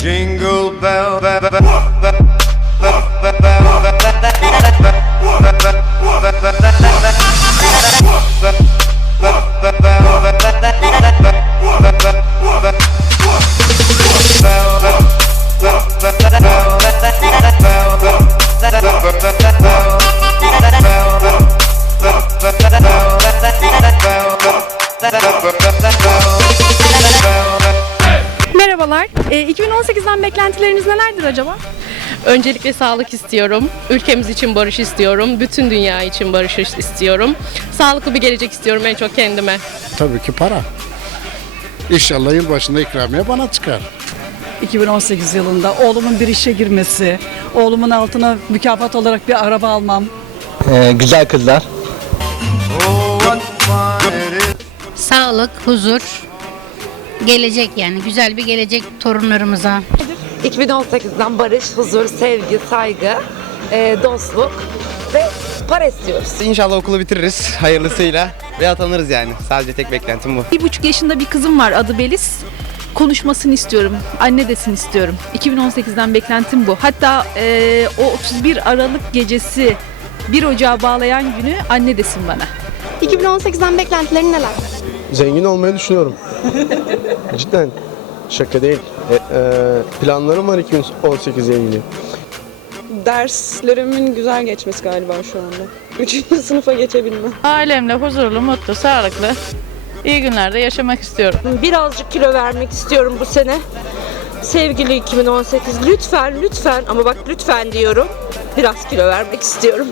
Jingle bell, bell, bell, bell, Merhabalar. Ee, 2018'den beklentileriniz nelerdir acaba? Öncelikle sağlık istiyorum. Ülkemiz için barış istiyorum. Bütün dünya için barış istiyorum. Sağlıklı bir gelecek istiyorum en çok kendime. Tabii ki para. İnşallah yılbaşında ikramiye bana çıkar. 2018 yılında oğlumun bir işe girmesi, oğlumun altına mükafat olarak bir araba almam, Ee, güzel kızlar. oh. Sağlık, huzur, gelecek yani güzel bir gelecek torunlarımıza. 2018'den barış, huzur, sevgi, saygı, e, dostluk ve para istiyoruz. İnşallah okulu bitiririz hayırlısıyla ve atanırız yani. Sadece tek beklentim bu. Bir buçuk yaşında bir kızım var adı Belis. Konuşmasını istiyorum. Anne desin istiyorum. 2018'den beklentim bu. Hatta eee, o 31 Aralık gecesi 1 Ocağı bağlayan günü anne desin bana. 2018'den beklentilerin neler? Zengin olmayı düşünüyorum. Cidden. Şaka değil. E, e, planlarım var 2018 ile ilgili. Derslerimin güzel geçmesi galiba şu anda. Üçüncü sınıfa geçebilmem. Ailemle huzurlu, mutlu, sağlıklı, iyi günlerde yaşamak istiyorum. Birazcık kilo vermek istiyorum bu sene. Sevgili 2018 lütfen lütfen ama bak lütfen diyorum. Biraz kilo vermek istiyorum.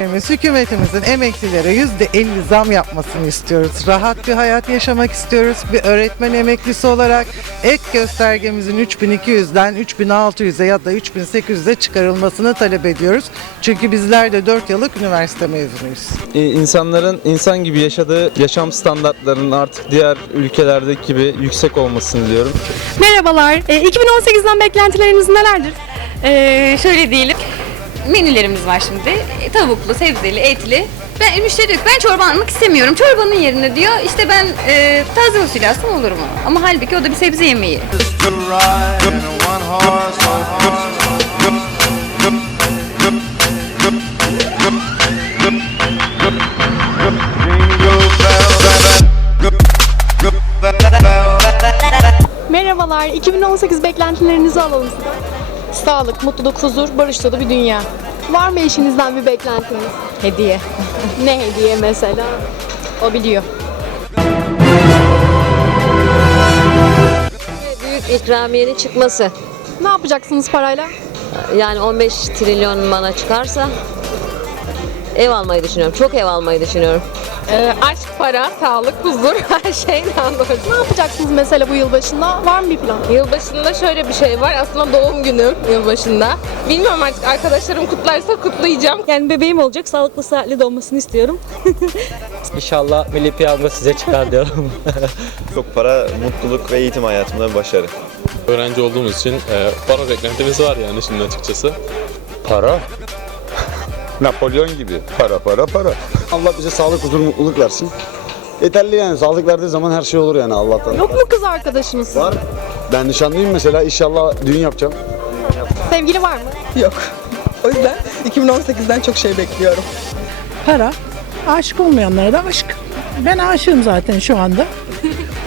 Hükümetimizin emeklilere %50 zam yapmasını istiyoruz. Rahat bir hayat yaşamak istiyoruz. Bir öğretmen emeklisi olarak ek göstergemizin 3200'den 3600'e ya da 3800'e çıkarılmasını talep ediyoruz. Çünkü bizler de 4 yıllık üniversite mezunuyuz. Ee, insanların insan gibi yaşadığı yaşam standartlarının artık diğer ülkelerdeki gibi yüksek olmasını diliyorum. Merhabalar. Ee, 2018'den beklentileriniz nelerdir? Ee, şöyle diyelim, menülerimiz var şimdi. E, Tavuklu, sebzeli, etli. Ben müşteri diyor ki, ben çorba almak istemiyorum. Çorbanın yerine diyor işte ben e, taze fasulye alsam olur mu? Ama halbuki o da bir sebze yemeği. Merhabalar, 2018 beklentilerinizi alalım sizden. Sağlık, mutluluk, huzur, barış dolu bir dünya. Var mı eşinizden bir beklentiniz? Hediye. Ne hediye mesela? O biliyor. Büyük ikramiyenin çıkması. Ne yapacaksınız parayla? Yani 15 trilyon bana çıkarsa ev almayı düşünüyorum. Çok ev almayı düşünüyorum. Aşk, para, sağlık, huzur, her şey Ne yapacaksınız mesela bu yılbaşında? Var mı bir plan? Yılbaşında şöyle bir şey var. Aslında doğum günüm yılbaşında. Bilmiyorum artık arkadaşlarım kutlarsa kutlayacağım. Yani bebeğim olacak. Sağlıklı saatli doğmasını istiyorum. İnşallah milli piyango size çıkar diyorum. Çok para, mutluluk ve eğitim hayatımda bir başarı. Öğrenci olduğumuz için e, para beklentimiz var yani şimdi açıkçası. Para. Napolyon gibi. Para para para. Allah bize sağlık, huzur, mutluluk versin. Yeterli yani. Sağlık verdiği zaman her şey olur yani Allah'tan. Yok mu kız arkadaşınız? Var. Ben nişanlıyım mesela. İnşallah düğün yapacağım. Sevgili var mı? Yok. O yüzden 2018'den çok şey bekliyorum. para, aşık olmayanlara da aşk. Ben aşığım zaten şu anda.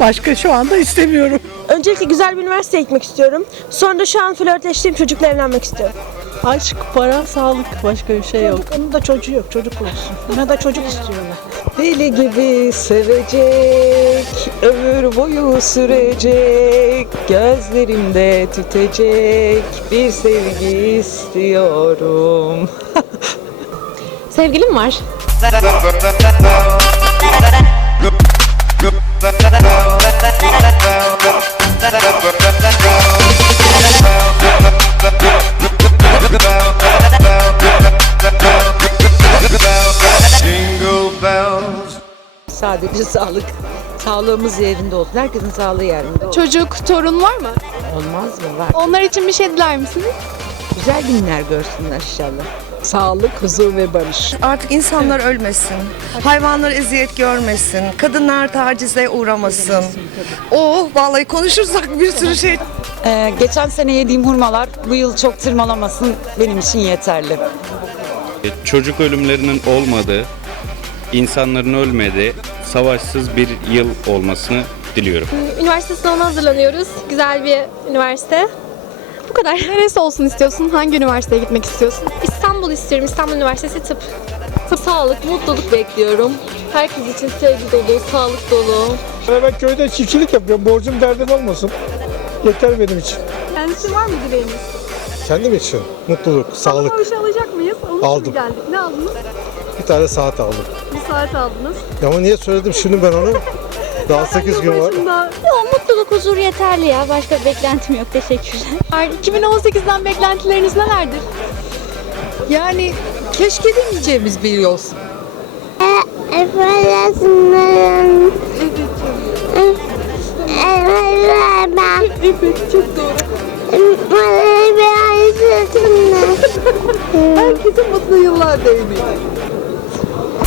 Başka şu anda istemiyorum. Öncelikle güzel bir üniversiteye gitmek istiyorum. Sonra da şu an flörtleştiğim çocukla evlenmek istiyorum. Aşk, para, sağlık başka bir şey yok. Onun da çocuğu yok, çocuk olsun. Ona da çocuk istiyorlar. Deli gibi sevecek, ömür boyu sürecek, gözlerimde tütecek bir sevgi istiyorum. Sevgilim var. Sağlığımız yerinde olsun. Herkesin sağlığı yerinde olsun. Çocuk, torun var mı? Olmaz mı? Var. Onlar için bir şey diler misiniz? Güzel günler görsünler inşallah. Sağlık, huzur ve barış. Artık insanlar ölmesin. Hayvanlar eziyet görmesin. Kadınlar tacize uğramasın. Oh vallahi konuşursak bir sürü şey Ee, geçen sene yediğim hurmalar bu yıl çok tırmalamasın benim için yeterli. Çocuk ölümlerinin olmadığı, insanların ölmediği, savaşsız bir yıl olmasını diliyorum. Üniversite sınavına hazırlanıyoruz. Güzel bir üniversite. Bu kadar. Neresi olsun istiyorsun? Hangi üniversiteye gitmek istiyorsun? İstanbul istiyorum. İstanbul Üniversitesi Tıp. Tıp, sağlık, mutluluk bekliyorum. Herkes için sevgi dolu, sağlık dolu. Ben köyde çiftçilik yapıyorum. Borcum derdim olmasın. Yeter benim için. Kendisi var mı dileğiniz? Kendim için mutluluk, sağlık. şey alacak mıyız? Onun Aldım. geldik. Ne aldınız? Bir tane saat aldım. Bir saat aldınız. Ama niye söyledim şimdi ben onu? Daha 8 gün var. mutluluk, huzur yeterli ya. Başka bir beklentim yok. Teşekkürler. 2018'den beklentileriniz nelerdir? Yani keşke demeyeceğimiz bir yıl olsun. Evet, çok doğru. Herkese mutlu yıllar dilerim.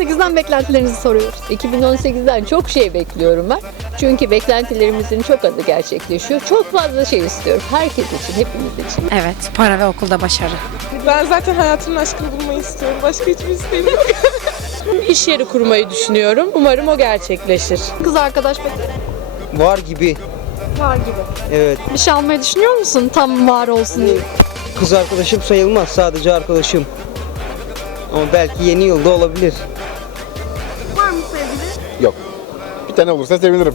2018'den beklentilerinizi soruyoruz. 2018'den çok şey bekliyorum ben. Çünkü beklentilerimizin çok azı gerçekleşiyor. Çok fazla şey istiyorum. Herkes için, hepimiz için. Evet, para ve okulda başarı. Ben zaten hayatımın aşkını bulmayı istiyorum. Başka hiçbir isteğim yok. İş yeri kurmayı düşünüyorum. Umarım o gerçekleşir. Kız arkadaş peki? var gibi. Var gibi. Evet. Bir şey almayı düşünüyor musun? Tam var olsun diye. Kız arkadaşım sayılmaz. Sadece arkadaşım. Ama belki yeni yılda olabilir. Bir tane olursa sevinirim.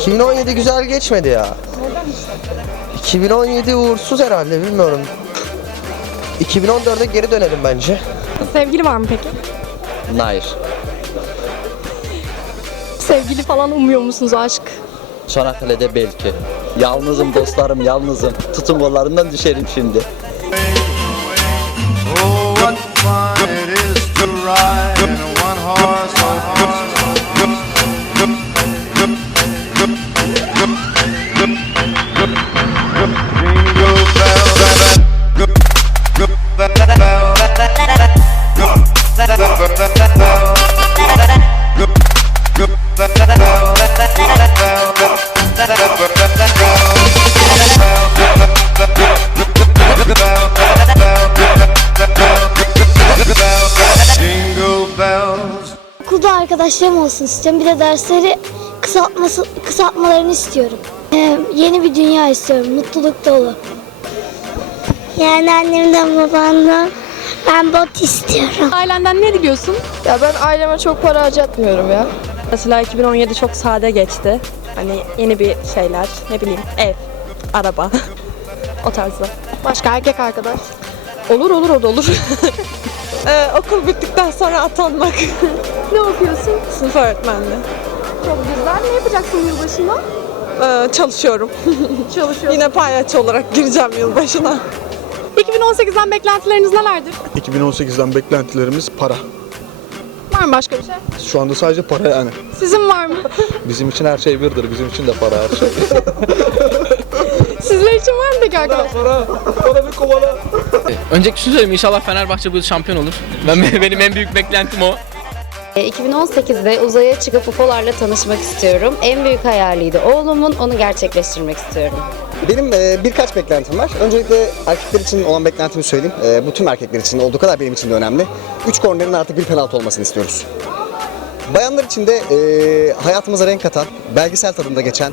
2017 güzel geçmedi ya. 2017 uğursuz herhalde bilmiyorum. 2014'e geri dönelim bence. Sevgili var mı peki? Hayır. Sevgili falan umuyor musunuz aşk? Çanakkale'de belki. Yalnızım dostlarım yalnızım. Tutun kollarından düşerim şimdi. Olsun istiyorum. Bir de dersleri kısaltması, kısaltmalarını istiyorum. Ee, yeni bir dünya istiyorum. Mutluluk dolu. Yani annemden babamdan ben bot istiyorum. Ailenden ne diliyorsun? Ya ben aileme çok para harcatmıyorum ya. Mesela 2017 çok sade geçti. Hani yeni bir şeyler, ne bileyim ev, araba, o tarzda. Başka erkek arkadaş. Olur olur o da olur. Ee, okul bittikten sonra atanmak. Ne okuyorsun? Sınıf öğretmenliği. Çok güzel. Ne yapacaksın yılbaşında? Ee, çalışıyorum. Çalışıyorum. Yine palyaço olarak gireceğim yılbaşına. 2018'den beklentileriniz nelerdir? 2018'den beklentilerimiz para. Var mı başka bir şey? Şu anda sadece para yani. Sizin var mı? Bizim için her şey birdir. Bizim için de para her şey. Sizler için var mı peki arkadaşlar? Para, para bir kovala. Önceki şunu söyleyeyim. İnşallah Fenerbahçe bu yıl şampiyon olur. Ben benim en büyük beklentim o. 2018'de uzaya çıkıp UFO'larla tanışmak istiyorum. En büyük hayaliydi oğlumun, onu gerçekleştirmek istiyorum. Benim e, birkaç beklentim var. Öncelikle erkekler için olan beklentimi söyleyeyim. E, bu tüm erkekler için olduğu kadar benim için de önemli. Üç kornerin artık bir penaltı olmasını istiyoruz. Bayanlar için de e, hayatımıza renk katan, belgesel tadında geçen,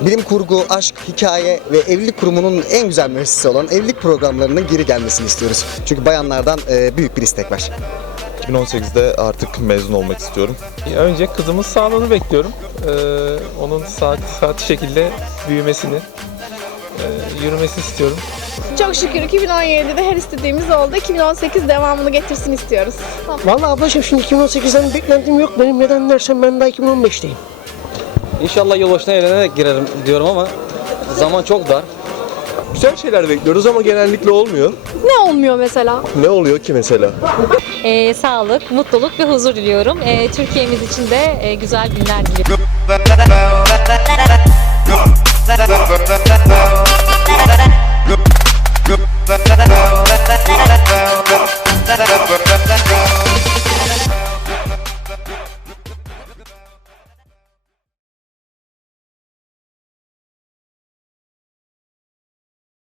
bilim kurgu, aşk, hikaye ve evlilik kurumunun en güzel müessesesi olan evlilik programlarının geri gelmesini istiyoruz. Çünkü bayanlardan e, büyük bir istek var. 2018'de artık mezun olmak istiyorum. Önce kızımın sağlığını bekliyorum. Ee, onun saat saat şekilde büyümesini, e, yürümesini istiyorum. Çok şükür 2017'de her istediğimiz oldu. 2018 devamını getirsin istiyoruz. Vallahi ablacığım şimdi 2018'den bir beklentim yok. Benim neden dersen ben daha 2015'teyim. İnşallah yılbaşına eğlenerek girerim diyorum ama zaman çok dar. Güzel şeyler bekliyoruz ama genellikle olmuyor. Ne olmuyor mesela? Ne oluyor ki mesela? Ee, sağlık, mutluluk ve huzur diliyorum. Ee, Türkiye'miz için de e, güzel günler diliyorum.